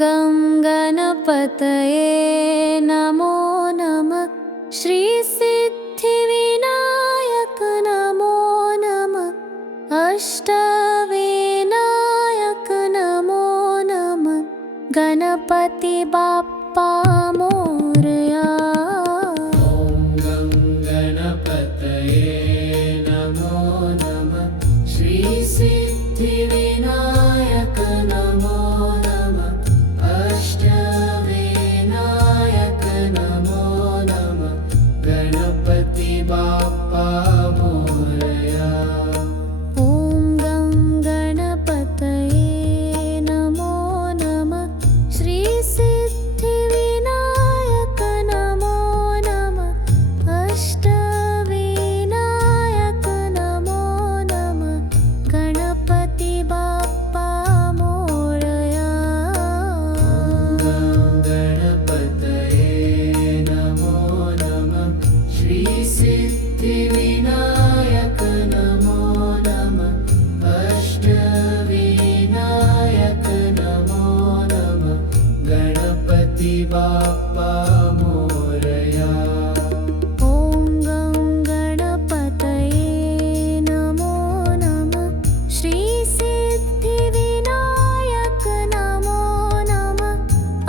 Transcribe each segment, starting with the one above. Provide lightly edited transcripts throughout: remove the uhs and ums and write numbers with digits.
गं गणपतये नमो नमः। श्रीसिद्धिविनायक नमो नमः। अष्टविनायक नमो नमः। गणपति बाप्पा मोरया। ॐ गं गणपतये नमो नमः। श्रीसिद्धिविनायक नमो नमः। अष्टविनायक नमो नमः। गणपति बाप्पा मोरया। ॐ गं गणपतये नमो नमः। श्रीसिद्धिविनायक नमो नमः। अष्टविनायक नमो नमः। गणपति बाप्पा मोरया। गणपतये नमो नमः। श्रीसिद्धिविनायक नमो नमः। अष्टविनायक नमो नमः। गणपति बाप्पा मोरया। ॐ गं गणपतये नमो नमः। श्रीसिद्धिविनायक नमो नमः।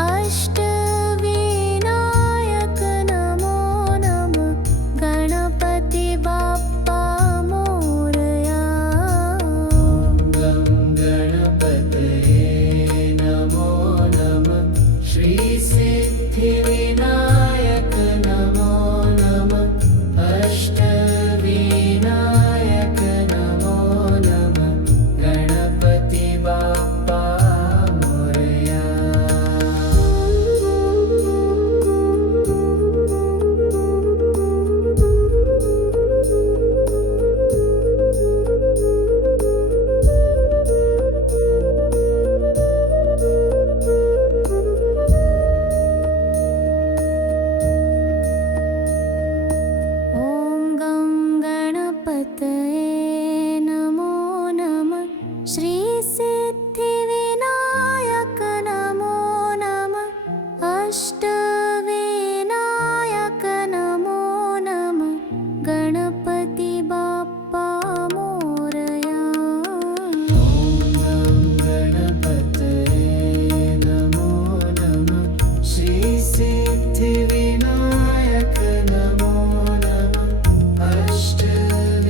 अष्टविनायक नमो नमः। गणपति बाप्पा मोरया। गं गणपतये नमो नमः। श्रीसिद्धिविनायक नमो नमः। अष्टविनायक नमो नमः। गणपति बाप्पा मोरया। ॐ गं गणपतये नमो नमः। श्रीसिद्धिविनायक नमो नमः। अष्टविनायक नमो नमः। गणपति बाप्पा मोरया। ॐ गं गणपतये नमो नमः। श्रीसिद्धिविनायक नमो नमः। अष्टविनायक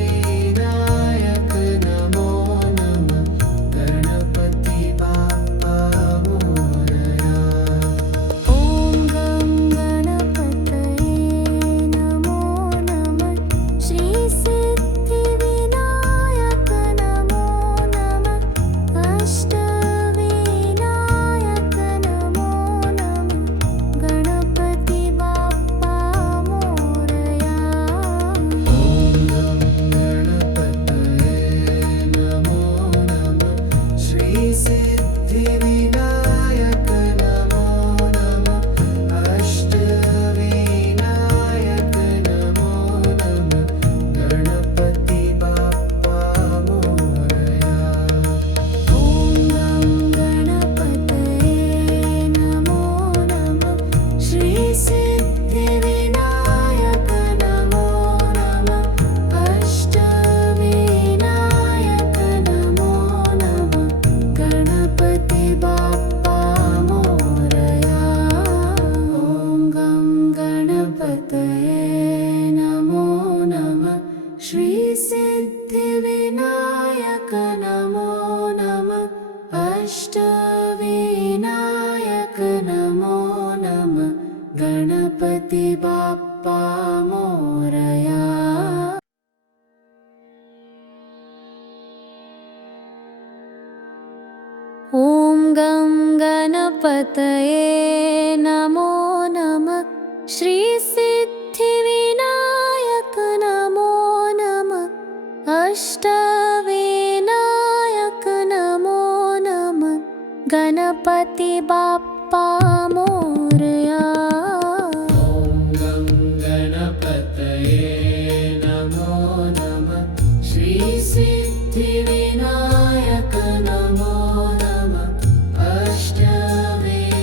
नमो नमः। गणपति बाप्पा मोरया। ॐ गं गणपतये नमो नमः। श्रीसिद्धिविनायक नमो नमः। अष्टविनायक नमो नमः। गणपति बाप्पा मोरया। ॐ गं गणपतये नमो नमः। श्रीसिद्धिविनायक नमो नमः। अष्टविनायक नमो नमः। गणपति बाप्पा मोरया। ॐ गं गणपतये नमो नमः। श्रीसिद्धिविनायक नमो नमः। अष्टविनायक नमो नमः। गणपति बाप्पा मोरया। ॐ गं गणपतये नमो नमः। श्रीसिद्धिविनायक नमो नमः। अष्टविनायक नमो नमः। गणपति बाप्पा मोरया। ॐ गं गणपतये नमो नमः। श्रीसिद्धिविनायक नमो नमः। अष्टविनायक नमो नमः। गणपति बाप्पा मोरया। ॐ गं गणपतये नमो नमः। श्रीसिद्धिविनायक नमो नमः। अष्टविनायक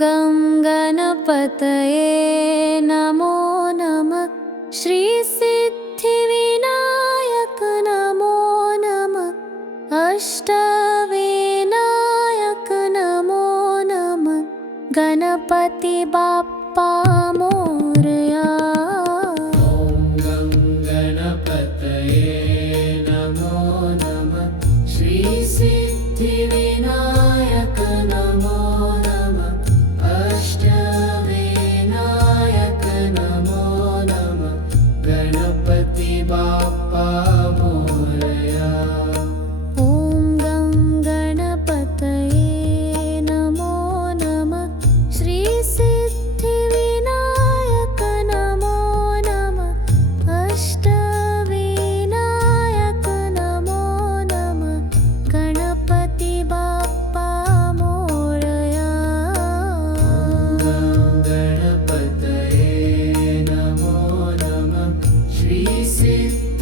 गं गणपतये नमो नमः श्रीसिद्धिविनायक नमो नमः अष्टविनायक नमो नमः गणपति बाप्पा मोरया। ॐ गं गणपतये नमो नमः श्रीसिद्धिविनायक नमो नमः अष्टविनायक नमो नमः गणपति बाप्पा मोरया। ॐ गं गणपतये नमो नमः श्रीसिद्धिविनायक नमो नमः अष्टविनायक नमो नमः गणपति बाप्पा मोरया। गणपतये नमो नमः श्रीसिद्धिविनायक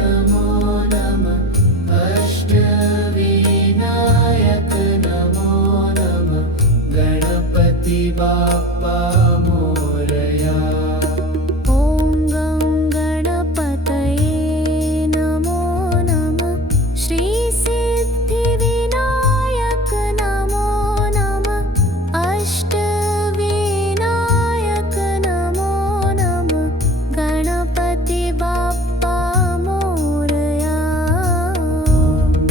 नमो नमः अष्टविनायक नमो नमः गणपति बाप्पा मोरया। ॐ गं गणपतये नमो नमः श्रीसिद्धिविनायक नमो नमः अष्टविनायक नमो नमः गणपति बाप्पा मोरया।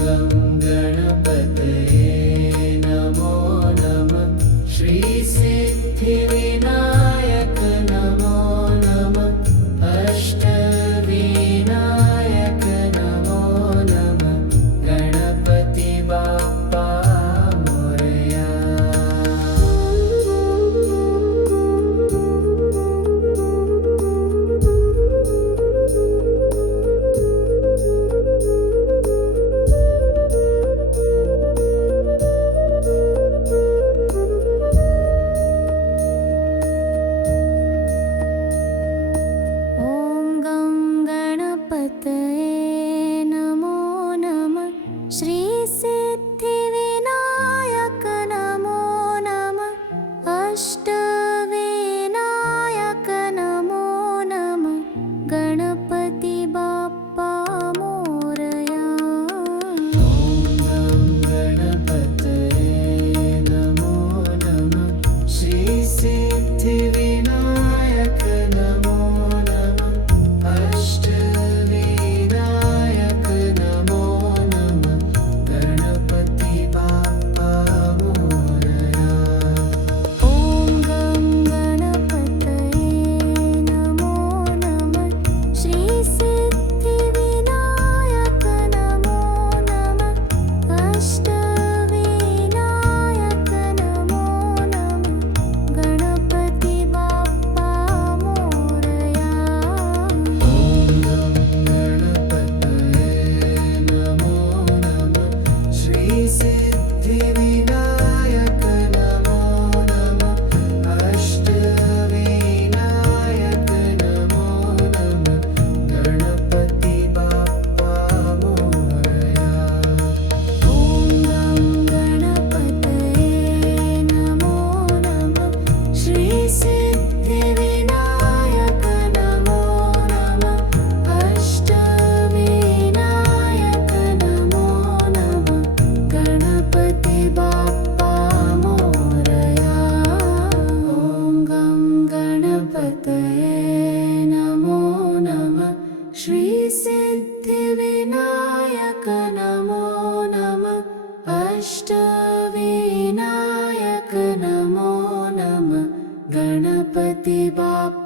गं गणपतये नमो नमः श्रीसिद्धिविनायक नमो नमः अष्टविनायक नमो नमः गणपति बाप्पा मोरया। ॐ गं गणपतये नमो नमः श्रीसिद्धिविनायक नमो नमः अष्टविनायक नमो नमः गणपति बाप्पा मोरया। ॐ गं गणपतये नमो नमः श्रीसिद्धिविनायक नमो नमः अष्टविनायक नमो नमः गणपति बाप्पा मोरया। ॐ गं गणपतये नमो नमः श्रीसिद्धिविनायक नमो नमः अष्टविनायक नमो नमः गणपति बाप्पा मोरया। ॐ गं गणपतये नमो नमः श्रीसिद्धिविनायक नमो नमः अष्टविनायक नमो नमः गणपति बाप्पा मोरया। ॐ गं गणपतये नमो नमः श्रीसिद्धिविनायक नमो नमः अष्टविनायक नमो नमः गणपति बाप्पा मोरया। ॐ गं गणपतये नमो नमः श्रीसिद्धिविनायक नमो नमः अष्टविनायक नमो नमः गणपति बाप्पा